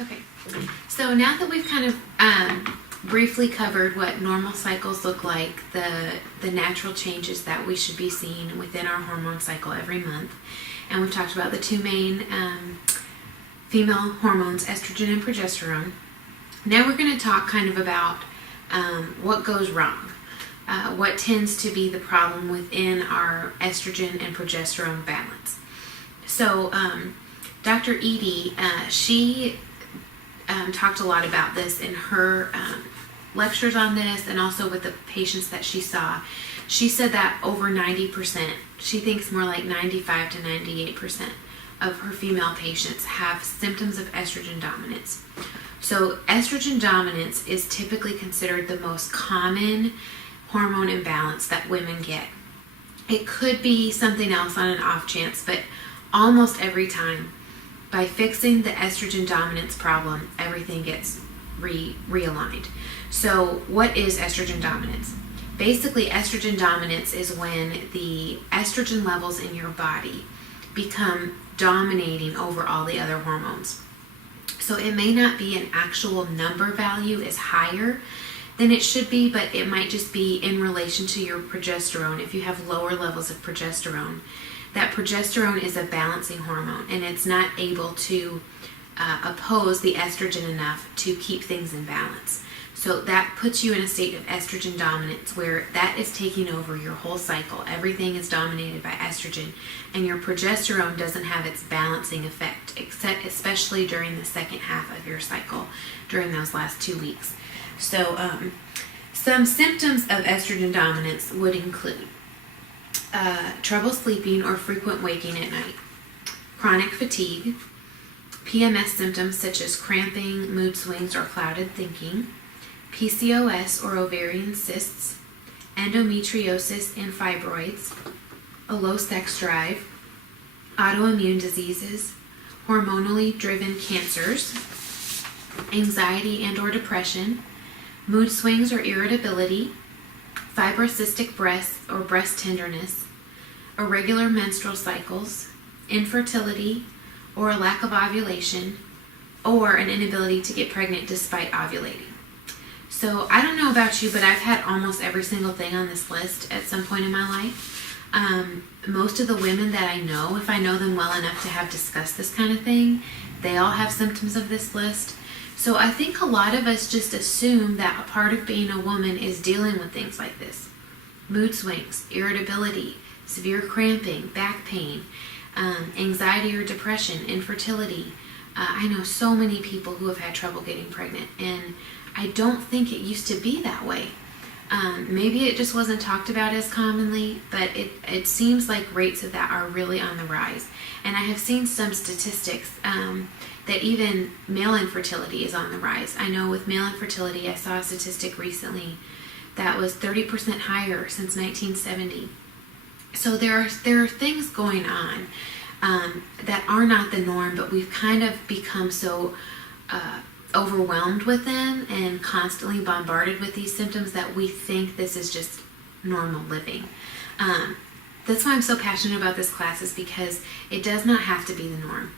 Okay, so now that we've kind of briefly covered what normal cycles look like, the natural changes that we should be seeing within our hormone cycle every month, and we've talked about the two main female hormones, estrogen and progesterone. Now we're going to talk kind of about what goes wrong, what tends to be the problem within our estrogen and progesterone balance. So Dr. Edie, she talked a lot about this in her lectures on this, and also with the patients that she saw. She said that over 90%, she thinks more like 95 to 98% of her female patients have symptoms of estrogen dominance. So estrogen dominance is typically considered the most common hormone imbalance that women get. It could be something else on an off chance, but almost every time, by fixing the estrogen dominance problem, everything gets realigned. So what is estrogen dominance? Basically, estrogen dominance is when the estrogen levels in your body become dominating over all the other hormones. So it may not be an actual number value is higher than it should be, but it might just be in relation to your progesterone. If you have lower levels of progesterone, that progesterone is a balancing hormone, and it's not able to oppose the estrogen enough to keep things in balance. So that puts you in a state of estrogen dominance where that is taking over your whole cycle. Everything is dominated by estrogen, and your progesterone doesn't have its balancing effect, except especially during the second half of your cycle, during those last 2 weeks. So some symptoms of estrogen dominance would include trouble sleeping or frequent waking at night, chronic fatigue, PMS symptoms such as cramping, mood swings, or clouded thinking, PCOS or ovarian cysts, endometriosis and fibroids, a low sex drive, autoimmune diseases, hormonally driven cancers, anxiety and or depression, mood swings or irritability, fibrocystic breasts or breast tenderness, irregular menstrual cycles, infertility or a lack of ovulation, or an inability to get pregnant despite ovulating. So I don't know about you, but I've had almost every single thing on this list at some point in my life. Most of the women that I know, if I know them well enough to have discussed this kind of thing, they all have symptoms of this list. So I think a lot of us just assume that a part of being a woman is dealing with things like this. Mood swings, irritability, severe cramping, back pain, anxiety or depression, infertility. I know so many people who have had trouble getting pregnant, and I don't think it used to be that way. Maybe it just wasn't talked about as commonly, but it seems like rates of that are really on the rise. And I have seen some statistics that even male infertility is on the rise. I know with male infertility, I saw a statistic recently that was 30% higher since 1970. So there are things going on that are not the norm, but we've kind of become so overwhelmed with them and constantly bombarded with these symptoms that we think this is just normal living. That's why I'm so passionate about this class, is because it does not have to be the norm.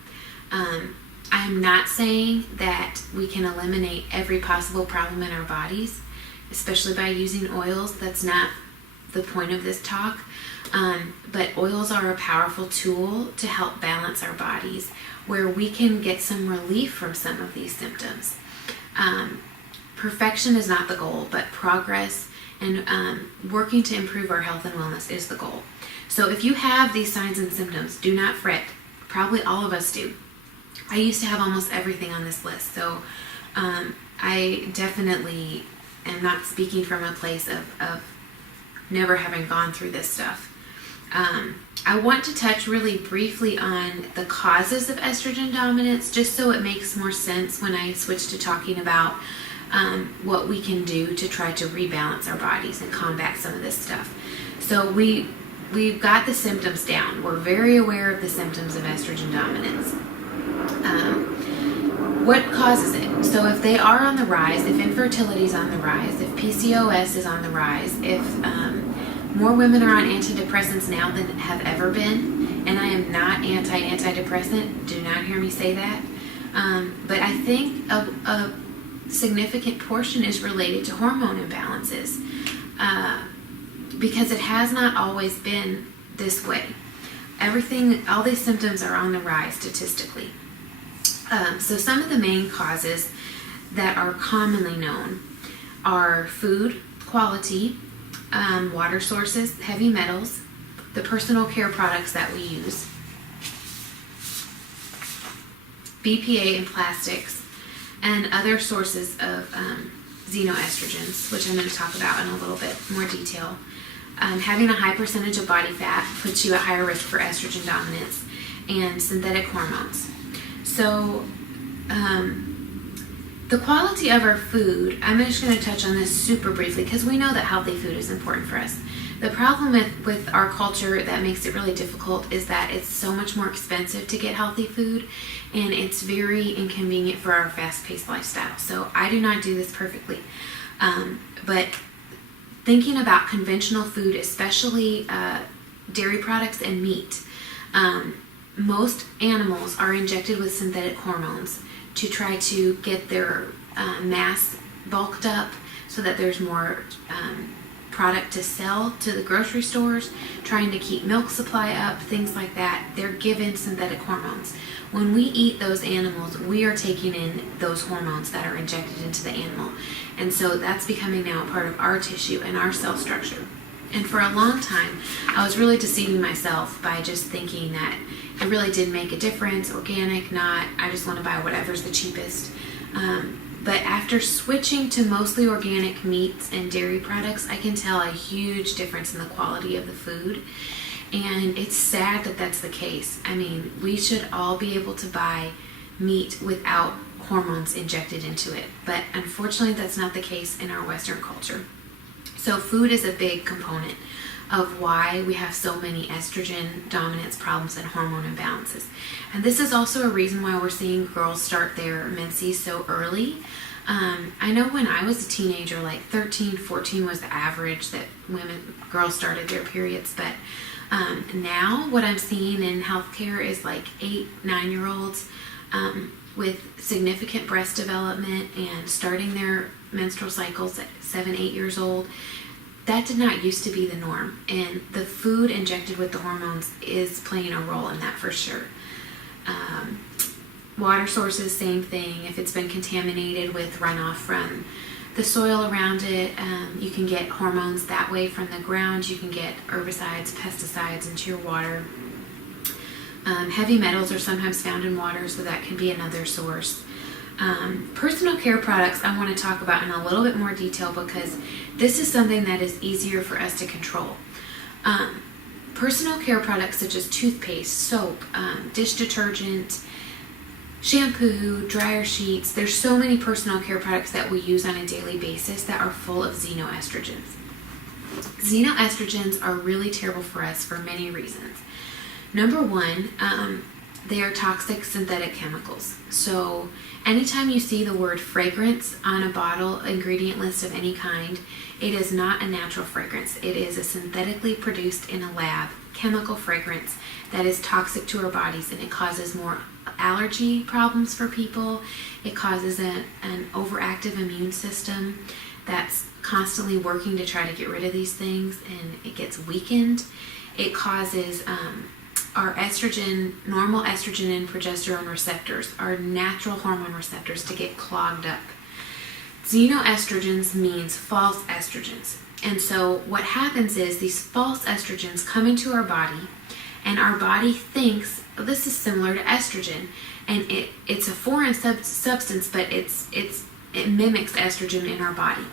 I am not saying that we can eliminate every possible problem in our bodies, especially by using oils. That's not the point of this talk. But oils are a powerful tool to help balance our bodies, where we can get some relief from some of these symptoms. Perfection is not the goal, but progress and working to improve our health and wellness is the goal. So if you have these signs and symptoms, do not fret. Probably all of us do. I used to have almost everything on this list, so I definitely am not speaking from a place of never having gone through this stuff. I want to touch really briefly on the causes of estrogen dominance, just so it makes more sense when I switch to talking about what we can do to try to rebalance our bodies and combat some of this stuff. So we've got the symptoms down. We're very aware of the symptoms of estrogen dominance. What causes it? So if they are on the rise, if infertility is on the rise, if PCOS is on the rise, if more women are on antidepressants now than have ever been, and I am not antidepressant, do not hear me say that. But I think a significant portion is related to hormone imbalances, because it has not always been this way. All these symptoms are on the rise statistically. So some of the main causes that are commonly known are food quality, water sources, heavy metals, the personal care products that we use, BPA and plastics, and other sources of xenoestrogens, which I'm going to talk about in a little bit more detail. Having a high percentage of body fat puts you at higher risk for estrogen dominance, and synthetic hormones. So the quality of our food, I'm just going to touch on this super briefly because we know that healthy food is important for us. The problem with our culture that makes it really difficult is that it's so much more expensive to get healthy food, and it's very inconvenient for our fast-paced lifestyle. So I do not do this perfectly. But thinking about conventional food, especially dairy products and meat, most animals are injected with synthetic hormones to try to get their mass bulked up so that there's more product to sell to the grocery stores, trying to keep milk supply up, things like that. They're given synthetic hormones. When we eat those animals, we are taking in those hormones that are injected into the animal. And so that's becoming now a part of our tissue and our cell structure. And for a long time, I was really deceiving myself by just thinking that it really did make a difference, organic, not, I just want to buy whatever's the cheapest. But after switching to mostly organic meats and dairy products, I can tell a huge difference in the quality of the food. And it's sad that that's the case. I mean, we should all be able to buy meat without hormones injected into it. But unfortunately, that's not the case in our Western culture. So food is a big component of why we have so many estrogen dominance problems and hormone imbalances. And this is also a reason why we're seeing girls start their menses so early. I know when I was a teenager, like 13, 14 was the average that girls started their periods. But now what I'm seeing in healthcare is like 8, 9-year-olds with significant breast development and starting their menstrual cycles at 7, 8 years old. That did not used to be the norm, and the food injected with the hormones is playing a role in that for sure. Water sources, same thing. If it's been contaminated with runoff from the soil around it, you can get hormones that way from the ground. You can get herbicides, pesticides into your water. Heavy metals are sometimes found in water, so that can be another source. Personal care products I want to talk about in a little bit more detail because this is something that is easier for us to control. Personal care products such as toothpaste, soap, dish detergent, shampoo, dryer sheets, there's so many personal care products that we use on a daily basis that are full of xenoestrogens. Xenoestrogens are really terrible for us for many reasons. Number one, they are toxic synthetic chemicals. So anytime you see the word fragrance on a bottle ingredient list of any kind, it is not a natural fragrance. It is a synthetically produced in a lab chemical fragrance that is toxic to our bodies, and it causes more allergy problems for people. It causes an overactive immune system that's constantly working to try to get rid of these things, and it gets weakened. It causes our estrogen, normal estrogen and progesterone receptors, our natural hormone receptors, to get clogged up. Xenoestrogens means false estrogens. And so what happens is these false estrogens come into our body, and our body thinks, oh, this is similar to estrogen, and it's a foreign substance, but it mimics estrogen in our body,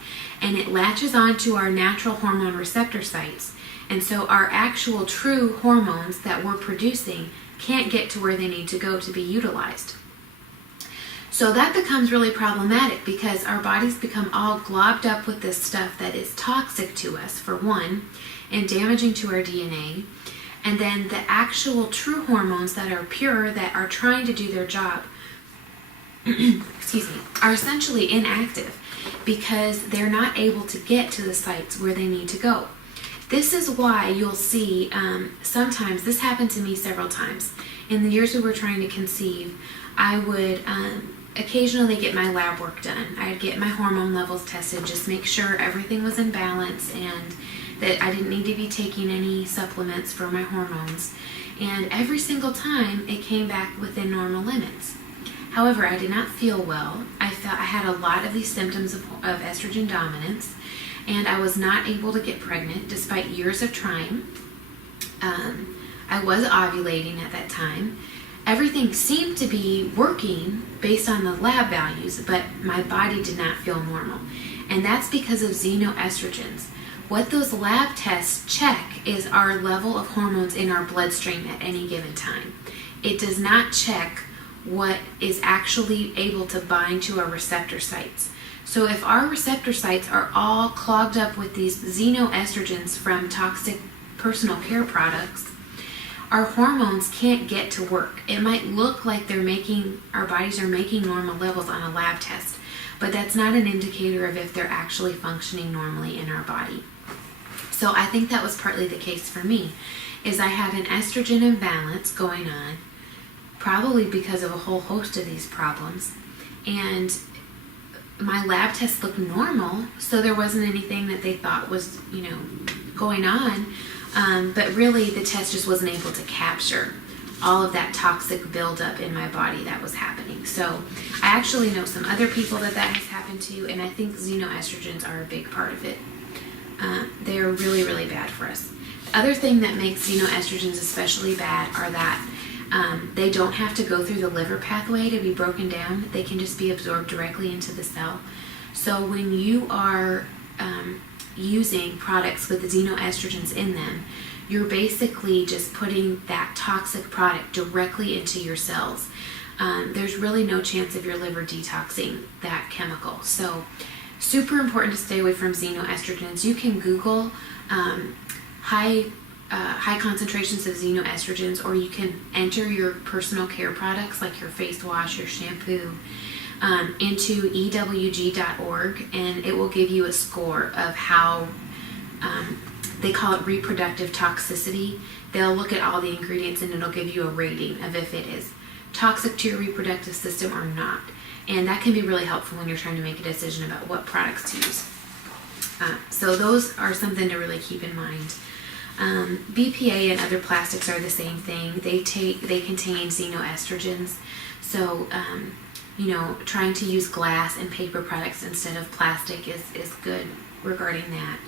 and it latches onto our natural hormone receptor sites. And so our actual true hormones that we're producing can't get to where they need to go to be utilized. So that becomes really problematic because our bodies become all globbed up with this stuff that is toxic to us, for one, and damaging to our DNA. And then the actual true hormones that are pure, that are trying to do their job, excuse me, are essentially inactive because they're not able to get to the sites where they need to go. This is why you'll see sometimes, this happened to me several times, in the years we were trying to conceive, I would occasionally get my lab work done. I'd get my hormone levels tested, just make sure everything was in balance and that I didn't need to be taking any supplements for my hormones. And every single time it came back within normal limits. However, I did not feel well. I felt I had a lot of these symptoms of estrogen dominance, and I was not able to get pregnant despite years of trying. I was ovulating at that time. Everything seemed to be working based on the lab values, but my body did not feel normal. And that's because of xenoestrogens. What those lab tests check is our level of hormones in our bloodstream at any given time. It does not check what is actually able to bind to our receptor sites. So if our receptor sites are all clogged up with these xenoestrogens from toxic personal care products, our hormones can't get to work. It might look like our bodies are making normal levels on a lab test, but that's not an indicator of if they're actually functioning normally in our body. So I think that was partly the case for me, is I had an estrogen imbalance going on, probably because of a whole host of these problems, and my lab tests looked normal, so there wasn't anything that they thought was, going on. But really, the test just wasn't able to capture all of that toxic buildup in my body that was happening. So I actually know some other people that has happened to, and I think xenoestrogens are a big part of it. They're really, really bad for us. The other thing that makes xenoestrogens especially bad are that they don't have to go through the liver pathway to be broken down. They can just be absorbed directly into the cell. So when you are using products with xenoestrogens in them, you're basically just putting that toxic product directly into your cells. There's really no chance of your liver detoxing that chemical. So super important to stay away from xenoestrogens. You can Google high concentrations of xenoestrogens, or you can enter your personal care products like your face wash, your shampoo, into ewg.org, and it will give you a score of how, they call it reproductive toxicity. They'll look at all the ingredients and it'll give you a rating of if it is toxic to your reproductive system or not. And that can be really helpful when you're trying to make a decision about what products to use. So those are something to really keep in mind. BPA and other plastics are the same thing. They contain xenoestrogens. So, trying to use glass and paper products instead of plastic is good regarding that.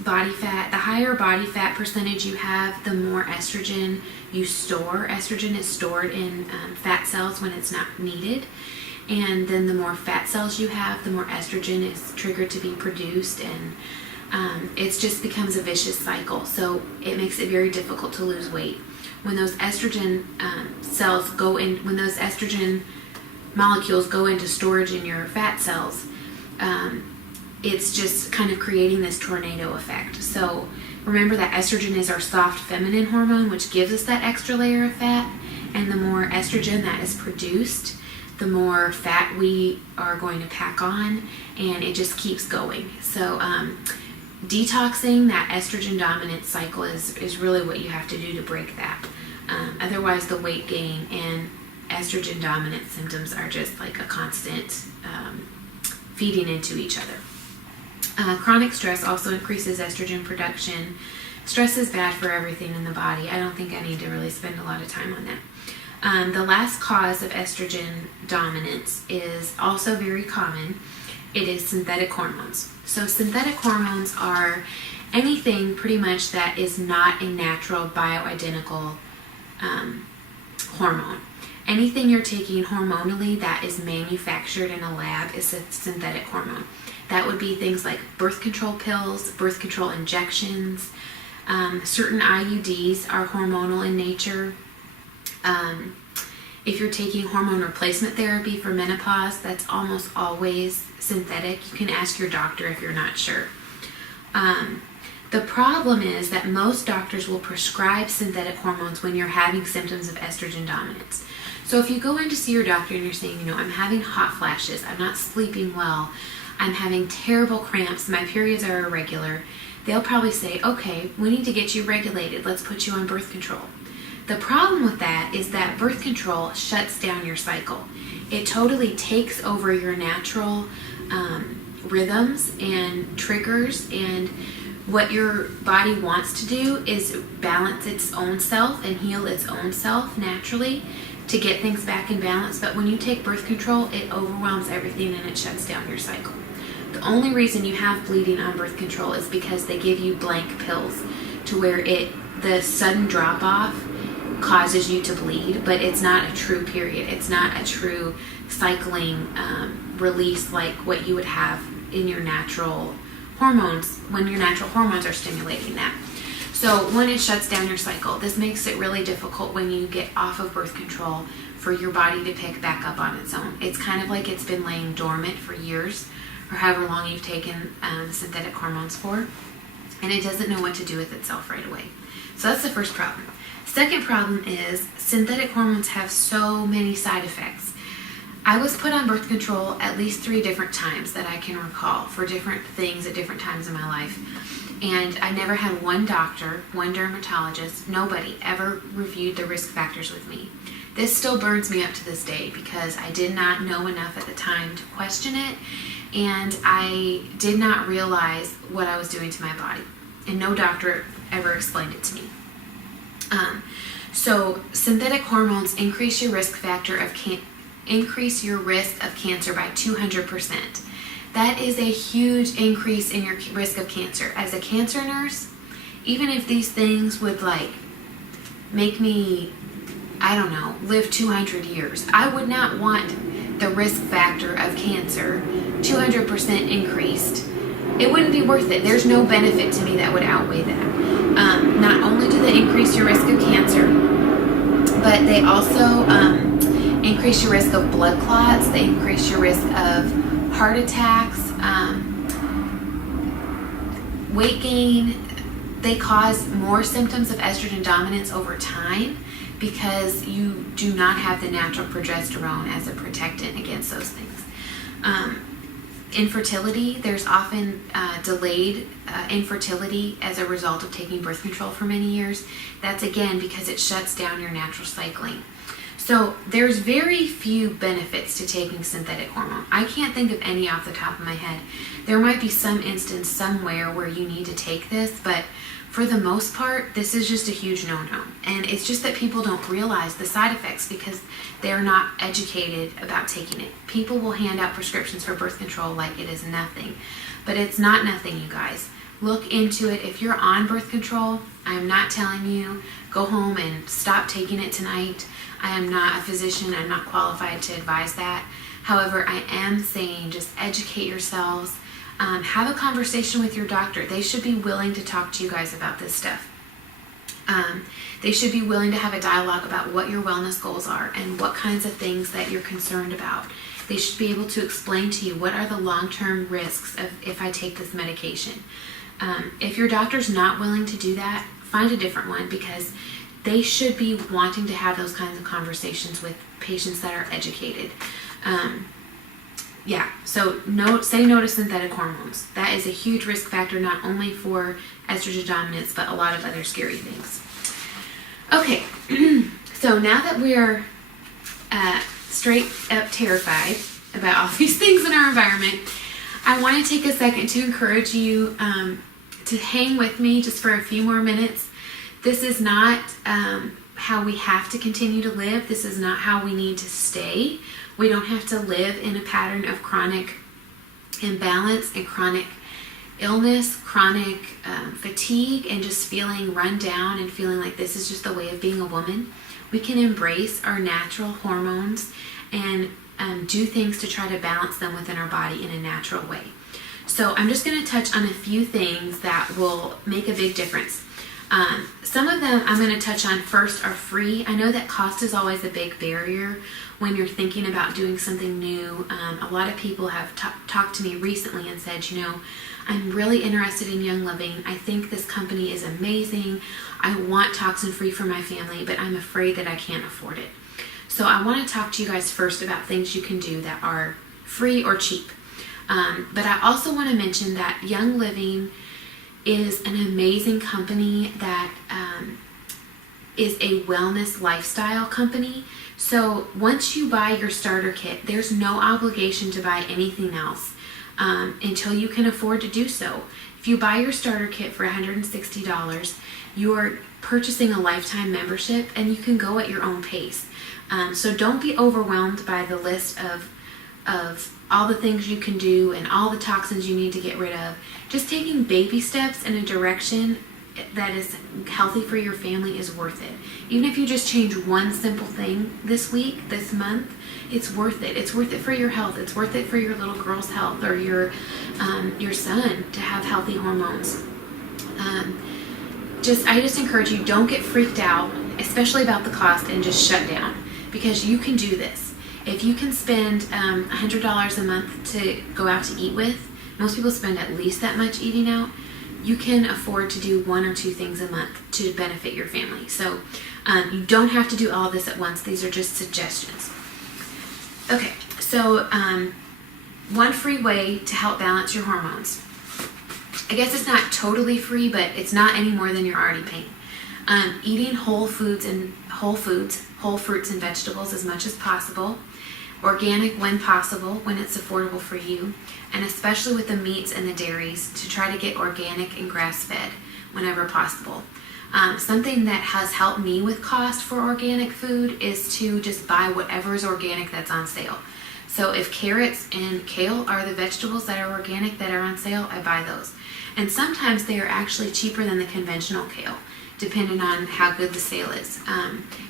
Body fat, the higher body fat percentage you have, the more estrogen you store. Estrogen is stored in fat cells when it's not needed. And then the more fat cells you have, the more estrogen is triggered to be produced, and it just becomes a vicious cycle. So it makes it very difficult to lose weight. When those estrogen when those estrogen molecules go into storage in your fat cells, it's just kind of creating this tornado effect. So remember that estrogen is our soft feminine hormone, which gives us that extra layer of fat, and the more estrogen that is produced, the more fat we are going to pack on, and it just keeps going. So detoxing that estrogen dominant cycle is really what you have to do to break that. Otherwise, the weight gain and estrogen dominant symptoms are just like a constant feeding into each other. Chronic stress also increases estrogen production. Stress is bad for everything in the body. I don't think I need to really spend a lot of time on that. The last cause of estrogen dominance is also very common. It is synthetic hormones. So synthetic hormones are anything pretty much that is not a natural bioidentical hormone. Anything you're taking hormonally that is manufactured in a lab is a synthetic hormone. That would be things like birth control pills, birth control injections. Certain IUDs are hormonal in nature. If you're taking hormone replacement therapy for menopause, that's almost always synthetic. You can ask your doctor if you're not sure. The problem is that most doctors will prescribe synthetic hormones when you're having symptoms of estrogen dominance. So if you go in to see your doctor and you're saying, I'm having hot flashes, I'm not sleeping well, I'm having terrible cramps, my periods are irregular, they'll probably say, okay, we need to get you regulated, let's put you on birth control. The problem with that is that birth control shuts down your cycle. It totally takes over your natural rhythms and triggers, and what your body wants to do is balance its own self and heal its own self naturally to get things back in balance. But when you take birth control, it overwhelms everything and it shuts down your cycle. The only reason you have bleeding on birth control is because they give you blank pills to where the sudden drop off causes you to bleed, but it's not a true period. It's not a true cycling release like what you would have in your natural hormones when your natural hormones are stimulating that. So when it shuts down your cycle, this makes it really difficult when you get off of birth control for your body to pick back up on its own. It's kind of like it's been laying dormant for years or however long you've taken synthetic hormones for, and it doesn't know what to do with itself right away. So that's the first problem. Second problem is synthetic hormones have so many side effects. I was put on birth control at least 3 different times that I can recall for different things at different times in my life. And I never had one doctor, one dermatologist, nobody ever reviewed the risk factors with me. This still burns me up to this day because I did not know enough at the time to question it, and I did not realize what I was doing to my body. And no doctor ever explained it to me. So synthetic hormones increase your risk factor of increase your risk of cancer by 200%. That is a huge increase in your risk of cancer. As a cancer nurse, even if these things would make me, I don't know, live 200 years, I would not want the risk factor of cancer 200% increased. It wouldn't be worth it. There's no benefit to me that would outweigh that. Not only do they increase your risk of cancer, but they also increase your risk of blood clots. They increase your risk of heart attacks, weight gain. They cause more symptoms of estrogen dominance over time because you do not have the natural progesterone as a protectant against those things. Infertility, there's often delayed infertility as a result of taking birth control for many years. That's again because it shuts down your natural cycling. So there's very few benefits to taking synthetic hormone. I can't think of any off the top of my head. There might be some instance somewhere where you need to take this, but for the most part, this is just a huge no-no. And it's just that people don't realize the side effects because they're not educated about taking it. People will hand out prescriptions for birth control like it is nothing, but it's not nothing, you guys. Look into it. If you're on birth control, I'm not telling you go home and stop taking it tonight. I am not a physician. I'm not qualified to advise that. However, I am saying just educate yourselves. Have a conversation with your doctor. They should be willing to talk to you guys about this stuff. They should be willing to have a dialogue about what your wellness goals are and what kinds of things that you're concerned about. They should be able to explain to you what are the long-term risks of if I take this medication. If your doctor's not willing to do that, find a different one because they should be wanting to have those kinds of conversations with patients that are educated. So say no to synthetic hormones. That is a huge risk factor, not only for estrogen dominance, but a lot of other scary things. Okay, so now that we're straight up terrified about all these things in our environment, I want to take a second to encourage you to hang with me just for a few more minutes. This is not how we have to continue to live. This is not how we need to stay. We don't have to live in a pattern of chronic imbalance and chronic illness, chronic fatigue, and just feeling run down and feeling like this is just the way of being a woman. We can embrace our natural hormones and do things to try to balance them within our body in a natural way. So I'm just going to touch on a few things that will make a big difference. Some of them I'm going to touch on first are free. I know that cost is always a big barrier when you're thinking about doing something new. A lot of people have talked to me recently and said, I'm really interested in Young Living. I think this company is amazing. I want toxin free for my family, but I'm afraid that I can't afford it. So I want to talk to you guys first about things you can do that are free or cheap. But I also want to mention that Young Living is an amazing company that is a wellness lifestyle company. So once you buy your starter kit, there's no obligation to buy anything else until you can afford to do so. If you buy your starter kit for $160, you are purchasing a lifetime membership, and you can go at your own pace. So don't be overwhelmed by the list of all the things you can do and all the toxins you need to get rid of. Just taking baby steps in a direction that is healthy for your family is worth it. Even if you just change one simple thing this week, this month, it's worth it. It's worth it for your health. It's worth it for your little girl's health, or your son to have healthy hormones. I just encourage you, don't get freaked out, especially about the cost, and just shut down, because you can do this. If you can spend $100 a month to go out to eat with, most people spend at least that much eating out. You can afford to do 1 or 2 things a month to benefit your family. So you don't have to do all this at once. These are just suggestions. Okay, so one free way to help balance your hormones. I guess it's not totally free, but it's not any more than you're already paying. Eating whole fruits and vegetables as much as possible. Organic when possible, when it's affordable for you, and especially with the meats and the dairies, to try to get organic and grass-fed whenever possible. Something that has helped me with cost for organic food is to just buy whatever is organic that's on sale. So if carrots and kale are the vegetables that are organic that are on sale, I buy those. And sometimes they are actually cheaper than the conventional kale, depending on how good the sale is.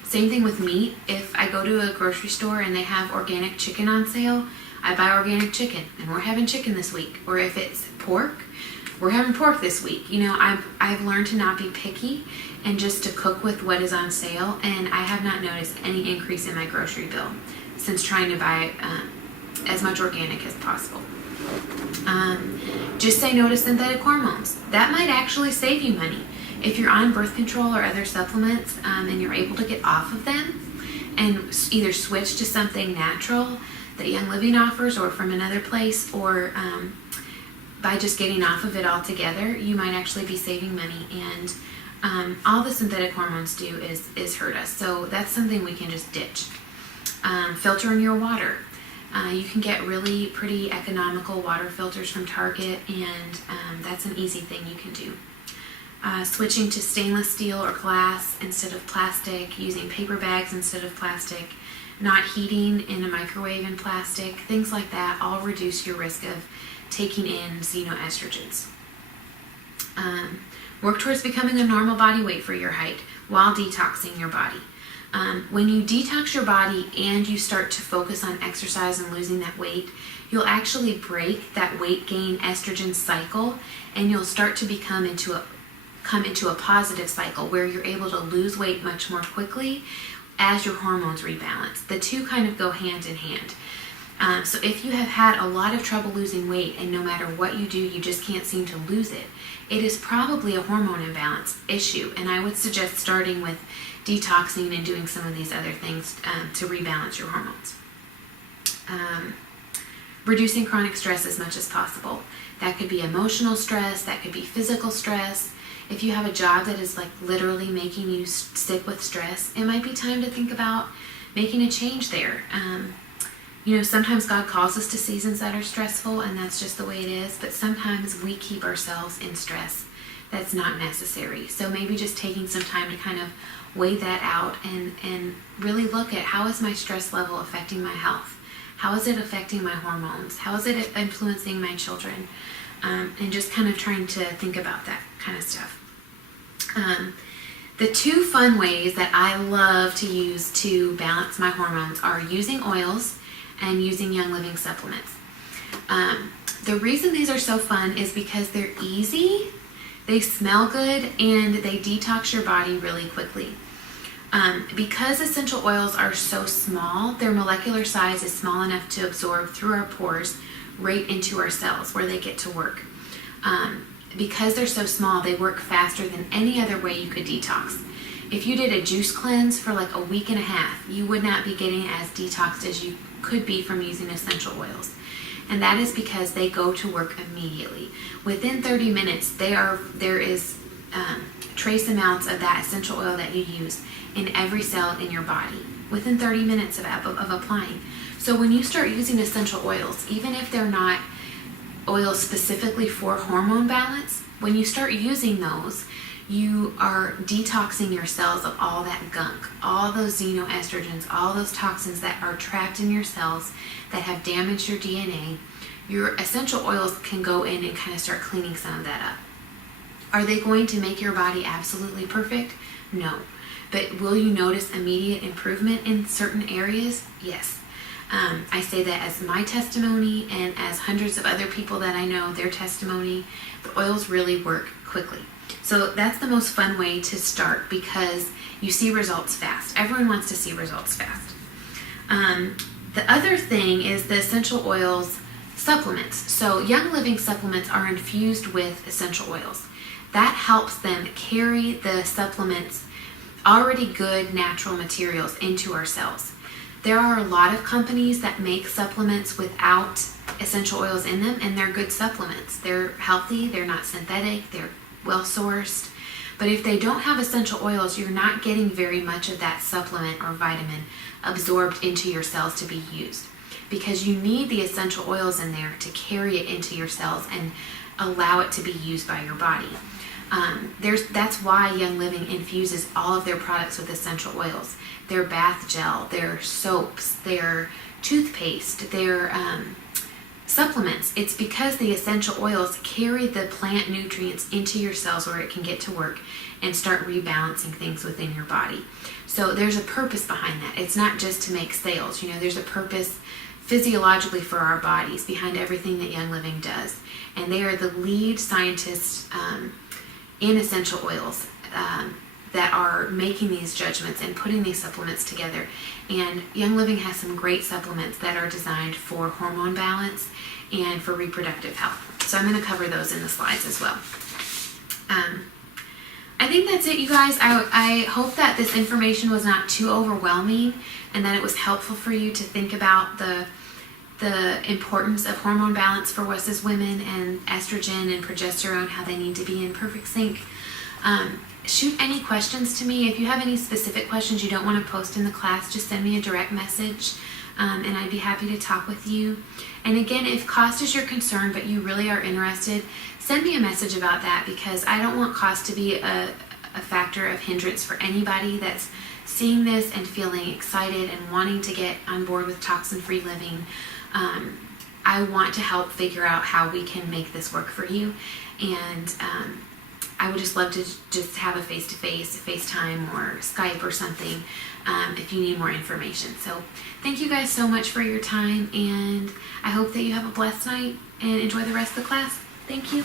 Same thing with meat. If I go to a grocery store and they have organic chicken on sale, I buy organic chicken, and we're having chicken this week. Or if it's pork, we're having pork this week. You know, I've learned to not be picky and just to cook with what is on sale, and I have not noticed any increase in my grocery bill since trying to buy as much organic as possible. Just say no to synthetic hormones. That might actually save you money. If you're on birth control or other supplements and you're able to get off of them and either switch to something natural that Young Living offers or from another place, or by just getting off of it altogether, you might actually be saving money. And all the synthetic hormones do is hurt us. So that's something we can just ditch. Filtering your water. You can get really pretty economical water filters from Target, and that's an easy thing you can do. Switching to stainless steel or glass instead of plastic, using paper bags instead of plastic, not heating in a microwave in plastic, things like that all reduce your risk of taking in xenoestrogens. Work towards becoming a normal body weight for your height while detoxing your body. When you detox your body and you start to focus on exercise and losing that weight, you'll actually break that weight gain estrogen cycle, and you'll start to come into a positive cycle where you're able to lose weight much more quickly as your hormones rebalance. The two kind of go hand in hand. So if you have had a lot of trouble losing weight, and no matter what you do, you just can't seem to lose it, it is probably a hormone imbalance issue. And I would suggest starting with detoxing and doing some of these other things to rebalance your hormones. Reducing chronic stress as much as possible. That could be emotional stress, that could be physical stress. If you have a job that is like literally making you sick with stress, it might be time to think about making a change there. Sometimes God calls us to seasons that are stressful, and that's just the way it is, but sometimes we keep ourselves in stress that's not necessary. So maybe just taking some time to kind of weigh that out and really look at, how is my stress level affecting my health? How is it affecting my hormones? How is it influencing my children? And just kind of trying to think about that kind of stuff. The two fun ways that I love to use to balance my hormones are using oils and using Young Living supplements. The reason these are so fun is because they're easy, they smell good, and they detox your body really quickly. Because essential oils are so small, their molecular size is small enough to absorb through our pores right into our cells where they get to work. Because they're so small, they work faster than any other way you could detox. If you did a juice cleanse for like a week and a half, you would not be getting as detoxed as you could be from using essential oils. And that is because they go to work immediately. Within 30 minutes, there is trace amounts of that essential oil that you use in every cell in your body within 30 minutes of applying. So when you start using essential oils, even if they're not oils specifically for hormone balance, when you start using those, you are detoxing your cells of all that gunk, all those xenoestrogens, all those toxins that are trapped in your cells that have damaged your DNA. Your essential oils can go in and kind of start cleaning some of that up. Are they going to make your body absolutely perfect? No. But will you notice immediate improvement in certain areas? Yes. I say that as my testimony and as hundreds of other people that I know, their testimony. The oils really work quickly. So that's the most fun way to start because you see results fast. Everyone wants to see results fast. The other thing is the essential oils supplements. So Young Living supplements are infused with essential oils. That helps them carry the supplements, already good natural materials, into our cells. There are a lot of companies that make supplements without essential oils in them, and they're good supplements. They're healthy, they're not synthetic, they're well sourced. But if they don't have essential oils, you're not getting very much of that supplement or vitamin absorbed into your cells to be used, because you need the essential oils in there to carry it into your cells and allow it to be used by your body. That's why Young Living infuses all of their products with essential oils. Their bath gel, their soaps, their toothpaste, their supplements. It's because the essential oils carry the plant nutrients into your cells where it can get to work and start rebalancing things within your body. So there's a purpose behind that. It's not just to make sales. There's a purpose physiologically for our bodies behind everything that Young Living does. And they are the lead scientists in essential oils that are making these judgments and putting these supplements together. And Young Living has some great supplements that are designed for hormone balance and for reproductive health. So I'm going to cover those in the slides as well. I think that's it, you guys. I hope that this information was not too overwhelming and that it was helpful for you to think about the importance of hormone balance for us as women, and estrogen and progesterone, how they need to be in perfect sync. Shoot any questions to me. If you have any specific questions you don't want to post in the class, just send me a direct message, and I'd be happy to talk with you. And again, if cost is your concern but you really are interested, send me a message about that, because I don't want cost to be a factor of hindrance for anybody that's seeing this and feeling excited and wanting to get on board with toxin-free living. I want to help figure out how we can make this work for you, and I would just love to just have a face-to-face, FaceTime or Skype or something if you need more information. So thank you guys so much for your time, and I hope that you have a blessed night and enjoy the rest of the class. Thank you.